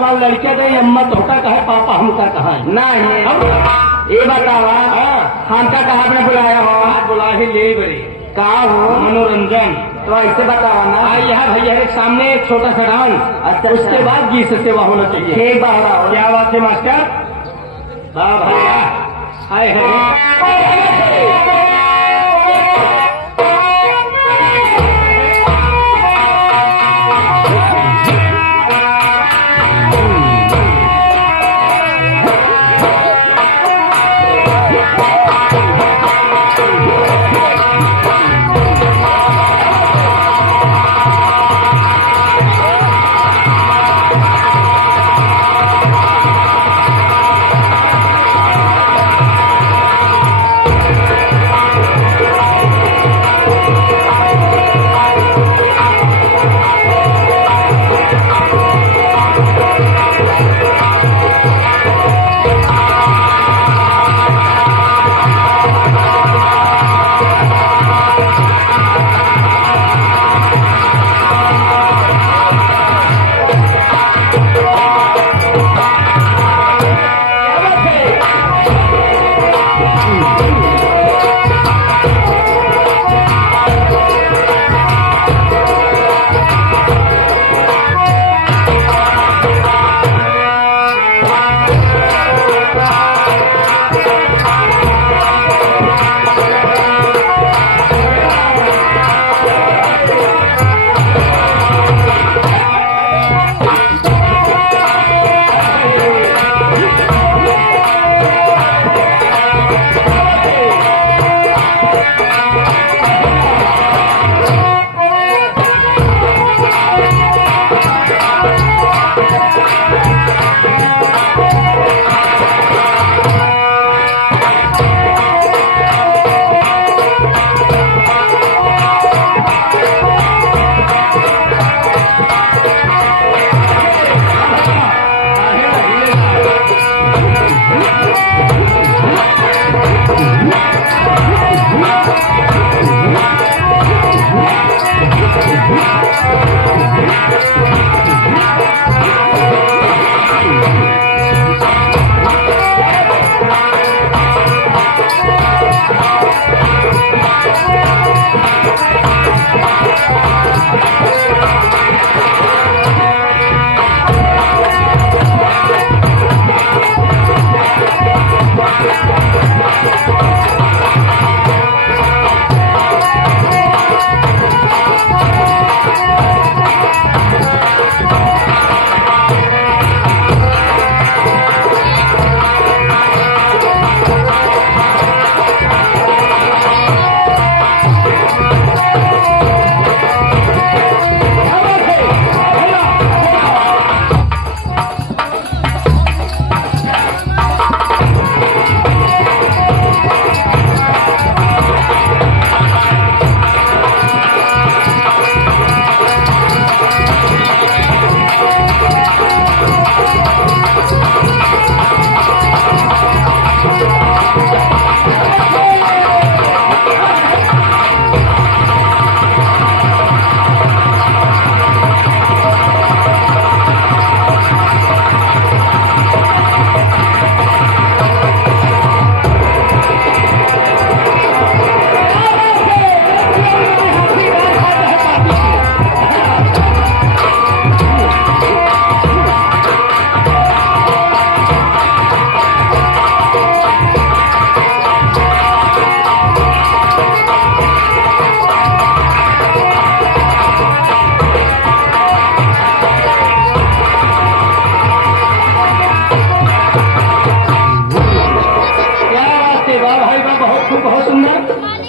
भगवान लड़किया गई अम्मा तोहका कहे पापा हमका कहा है नहीं ये बतावा हमका कहा आपने बुलाया हो? आज बुला ही ले बड़ी कहा हो? मनोरंजन। तो ऐसे बतावा ना। यहाँ भैया के सामने एक छोटा सा डांस, अच्छा उसके बाद गीत से सेवा होना चाहिए। ठीक बात। क्या बात है मास्टर? वाह भैया आए हैं।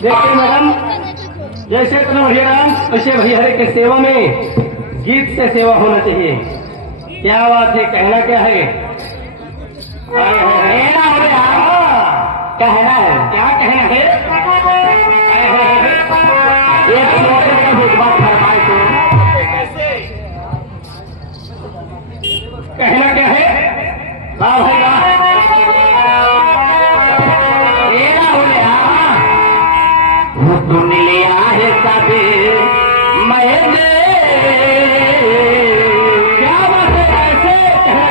देखिए मैडम, जैसे इतना बढ़िया डांस वैसे भैया हरे के सेवा में गीत से सेवा होना चाहिए। क्या बात है, कहना क्या है? कहना हो कहना है, क्या कहना है? एक बात फरमाए तो कहना क्या है? वाह भाई वाह, तूने लिया है सब मैं दे। क्या बात है, ऐसे कहना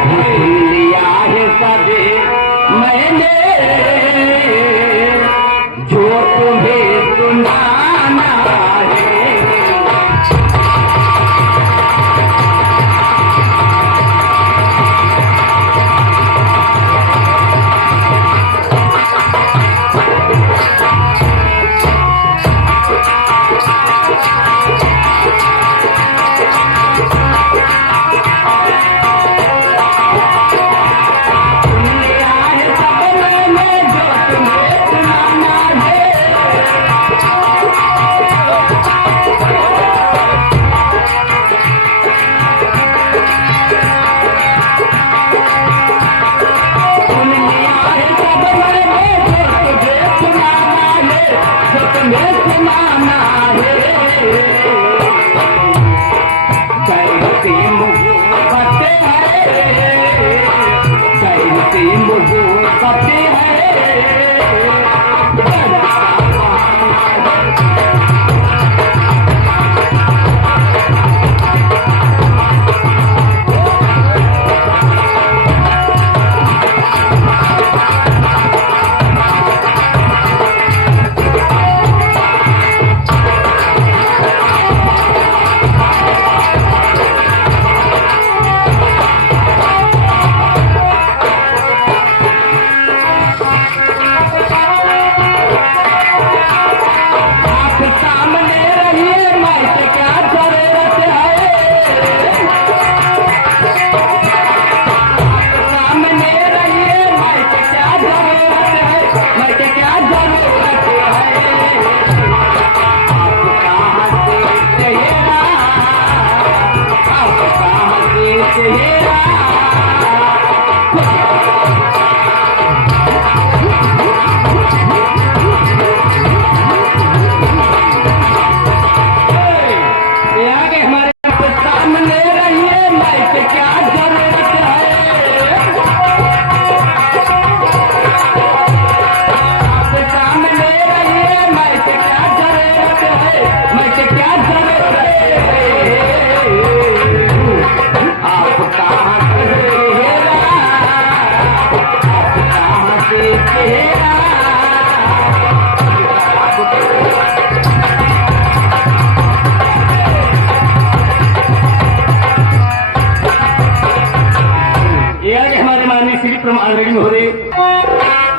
माननीय श्री प्रमाण रेड्डी महोदय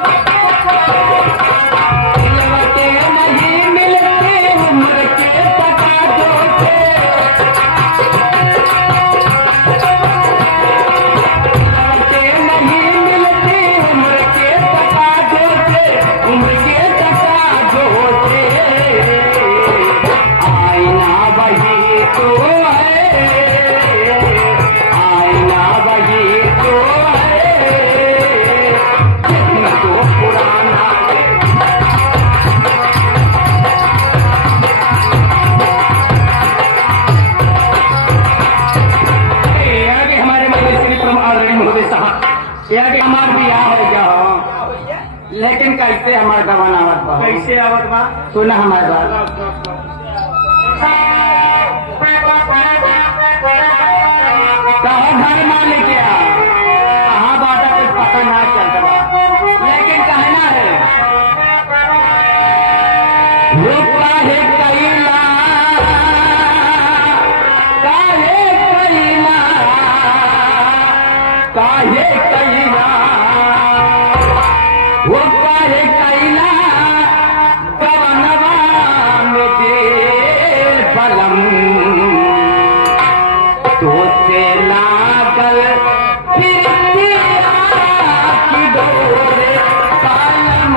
नहीं मिलते उम्र के पता जोते नहीं मिलते उम्र के पता जोते उम्र के पता जोते आईना वही तो है आईना वही तो है तो पुराना आगे हमारे माननीय श्री प्रमाण रेड्डी महोदय साहब यार हमार बियाह हो गया हो लेकिन कैसे हमार गवाना आवत बा कैसे आवत बा सुना हमार बात कहा घर मालिक क्या कहाँ बात कुछ पता ना चलता बा लेकिन कहना है वो काहे कैला काहे कैला काहे कैला वो काहे कैला कवनवा में दे बलम तो से लागल फिर की डोरे कालम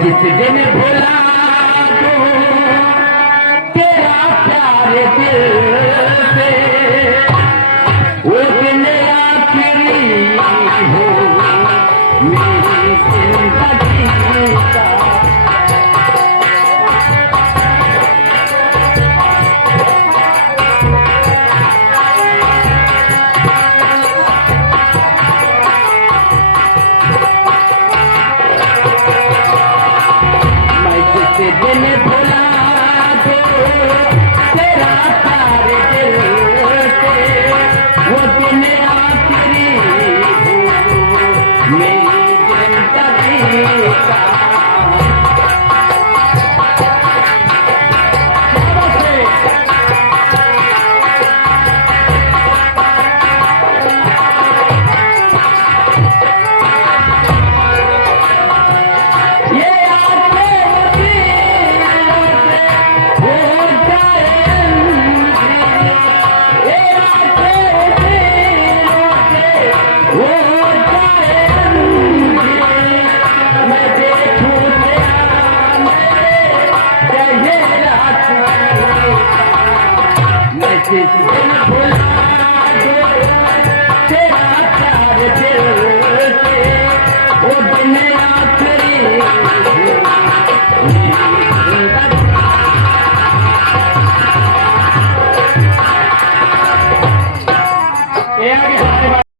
जिस दिन भुला दूं तेरा प्यार दिल से, वो दिन आखिरी हो मेरी जिंदगी का। दिन भुला दो तेरा प्यार दिल से, वो दिन आखिरी हो मेरी जिंदगी का। जिस दिन